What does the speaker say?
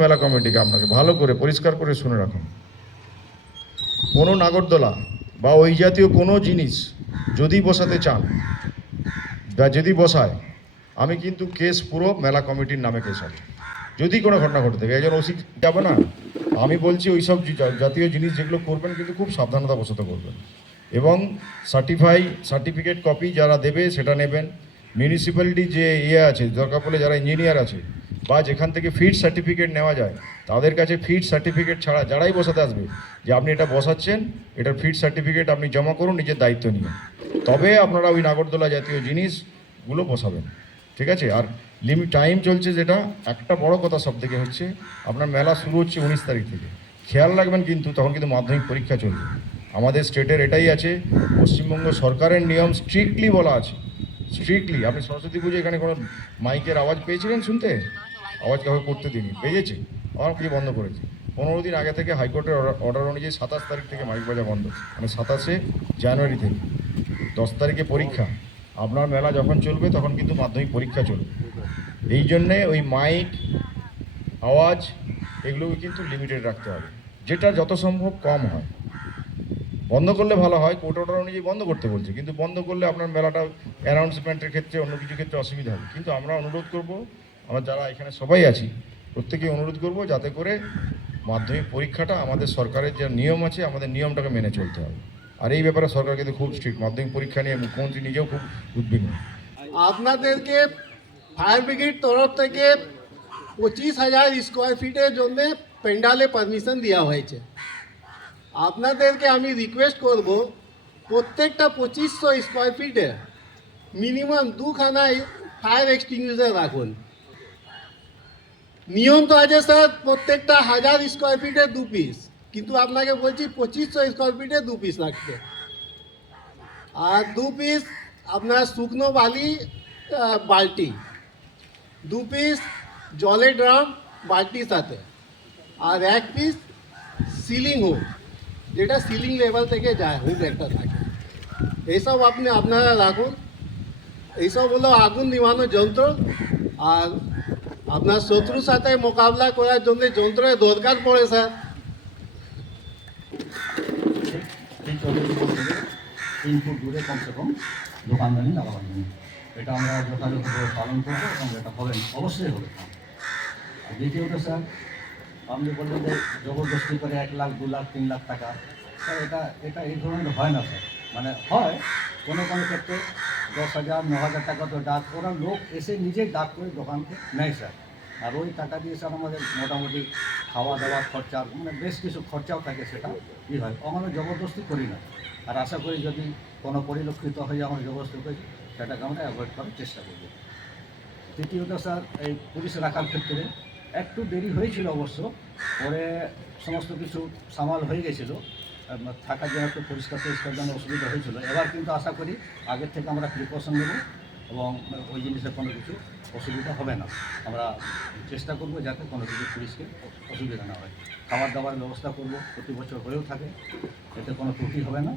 মেলা কমিটিকে আপনাকে ভালো করে, পরিষ্কার করে শুনে রাখুন। কোনো নাগরদোলা বা ওই জাতীয় কোনো জিনিস যদি বসাতে চান, বা যদি বসায়, আমি কিন্তু কেস পুরো মেলা কমিটির নামে কেস হবে। যদি কোনো ঘটনা ঘটে থাকে, একজন ওসি যাবে না, আমি বলছি ওই সব জাতীয় জিনিস যেগুলো করবেন কিন্তু খুব সাবধানতা বশত করবেন। এবং সার্টিফাই সার্টিফিকেট কপি যারা দেবে, সেটা নেবেন। মিউনিসিপ্যালিটি যে ইয়ে আছে, দরকার পড়লে যারা ইঞ্জিনিয়ার আছে বা যেখান থেকে ফিট সার্টিফিকেট নেওয়া যায়, তাদের কাছে ফিট সার্টিফিকেট ছাড়া যারাই বসাতে আসবে, যে আপনি এটা বসাচ্ছেন, এটার ফিট সার্টিফিকেট আপনি জমা করুন নিজের দায়িত্ব নিয়ে। তবে আপনারা ওই নাগরদোলা জাতীয় জিনিসগুলো বসাবেন, ঠিক আছে? আর লিমিট টাইম চলছে যেটা, একটা বড় কথা সব থেকে হচ্ছে, আপনার মেলা শুরু হচ্ছে উনিশ তারিখ থেকে। খেয়াল রাখবেন কিন্তু তখন কিন্তু মাধ্যমিক পরীক্ষা চলবে। আমাদের স্টেটের এটাই আছে, পশ্চিমবঙ্গ সরকারের নিয়ম স্ট্রিক্টলি বলা আছে। স্ট্রিক্টলি, আপনি সরস্বতী পুজো এখানে কোনো মাইকের আওয়াজ পেয়েছিলেন শুনতে? আওয়াজ কাউকে করতে দিনি পেয়েছে আমার কি বন্ধ করেছে। পনেরো দিন আগে থেকে হাইকোর্টের অর্ডার অনুযায়ী সাতাশ তারিখ থেকে মাইক বাজা বন্ধ। মানে সাতাশে জানুয়ারি থেকে। দশ তারিখে পরীক্ষা। আপনার মেলা যখন চলবে, তখন কিন্তু মাধ্যমিক পরীক্ষা চলবে। এই জন্যে ওই মাইক, আওয়াজ, এগুলোকে কিন্তু লিমিটেড রাখতে হবে। যেটা যত সম্ভব কম হয়। বন্ধ করলে ভালো হয়, কোর্ট অর্ডার অনুযায়ী বন্ধ করতে বলছে। কিন্তু বন্ধ করলে আপনার মেলাটা অ্যানাউন্সমেন্টের ক্ষেত্রে অন্য কিছু ক্ষেত্রে অসুবিধা হবে। কিন্তু আমরা অনুরোধ করব আমরা যারা এখানে সবাই আছি প্রত্যেকে অনুরোধ করব যাতে করে মাধ্যমিক পরীক্ষাটা আমাদের সরকারের যে নিয়ম আছে, আমাদের নিয়মটাকে মেনে চলতে হবে। আর এই ব্যাপারে সরকার কিন্তু খুব স্ট্রিক্ট মাধ্যমিক পরীক্ষা নিয়ে মুখ্যমন্ত্রী নিজেও খুব উদ্বিগ্ন। আপনাদেরকে ফায়ার ব্রিগেড তরফ থেকে পঁচিশ হাজার স্কোয়ার ফিটের জন্য পেন্ডালে পারমিশন দেওয়া হয়েছে। আপনাদেরকে আমি রিকোয়েস্ট করব, প্রত্যেকটা পঁচিশশো স্কোয়ার ফিটে মিনিমাম দুখানায় ফায়ার এক্সটিংগুইশার রাখুন। নিয়ম তো আছে স্যার, প্রত্যেকটা হাজার স্কোয়ার ফিটে দু পিস কিন্তু আপনাকে বলছি পঁচিশশো স্কোয়ার ফিটে দু পিস রাখতে আর দু পিস আপনার শুকনো বালি বালতি। দু পিস জলের ড্রাম, বালতির সাথে। আর এক পিস সিলিং হুক যেটা সিলিং লেভেল থেকে যায় হুক একটা থাকে। এইসব আপনি আপনারা রাখুন। এইসব হলো আগুন নিভানোর যন্ত্র। আর আপনার শত্রুর সাথে মোকাবিলা করার জন্য যন্ত্রের দরকার পড়ে, স্যার। তিন ফুট দূরে কমসে কম দোকানদানি লাগাবেন এটা আমরা যথাযথভাবে পালন করব এবং এটা হবে, অবশ্যই হবে। আর দ্বিতীয়ত, স্যার, আপনি বললেন যে জবরদস্তি করে এক লাখ, দু লাখ, তিন লাখ টাকা। স্যার, এটা এটা এই ধরনের হয় না, স্যার। মানে হয় কোনো কোনো ক্ষেত্রে দশ হাজার, ন হাজার টাকা তো ডাক। ওরা লোক এসে নিজেই ডাক করে দোকানকে নেয় স্যার। আর ওই টাকা দিয়ে স্যার আমাদের মোটামুটি খাওয়া দাওয়া খরচা মানে বেশ কিছু খরচাও থাকে সেটা, ই হয়। আমরা জবরদস্তি করি না। আর আশা করি যদি কোনো পরিলক্ষিত হয়ে আমরা জবরদস্তি করি, সেটাকে আমরা অ্যাভয়েড করার চেষ্টা করব। তৃতীয়ত স্যার, এই পুলিশ রাখার ক্ষেত্রে একটু দেরি হয়েছিল অবশ্য, পরে সমস্ত কিছু সামাল হয়ে গেছিল। থাকার জন্য একটু পরিষ্কার পরিষ্কার জন্য অসুবিধা হয়েছিল। এবার কিন্তু আশা করি আগের থেকে আমরা প্রিকশন নেব এবং ওই জিনিসের কোনো কিছু অসুবিধা হবে না। আমরা চেষ্টা করব যাতে কোনো কিছু পুলিশকে অসুবিধা না হয়। খাবার দাবার ব্যবস্থা করব, প্রতি বছর হয়েও থাকে, এতে কোনো ত্রুটি হবে না।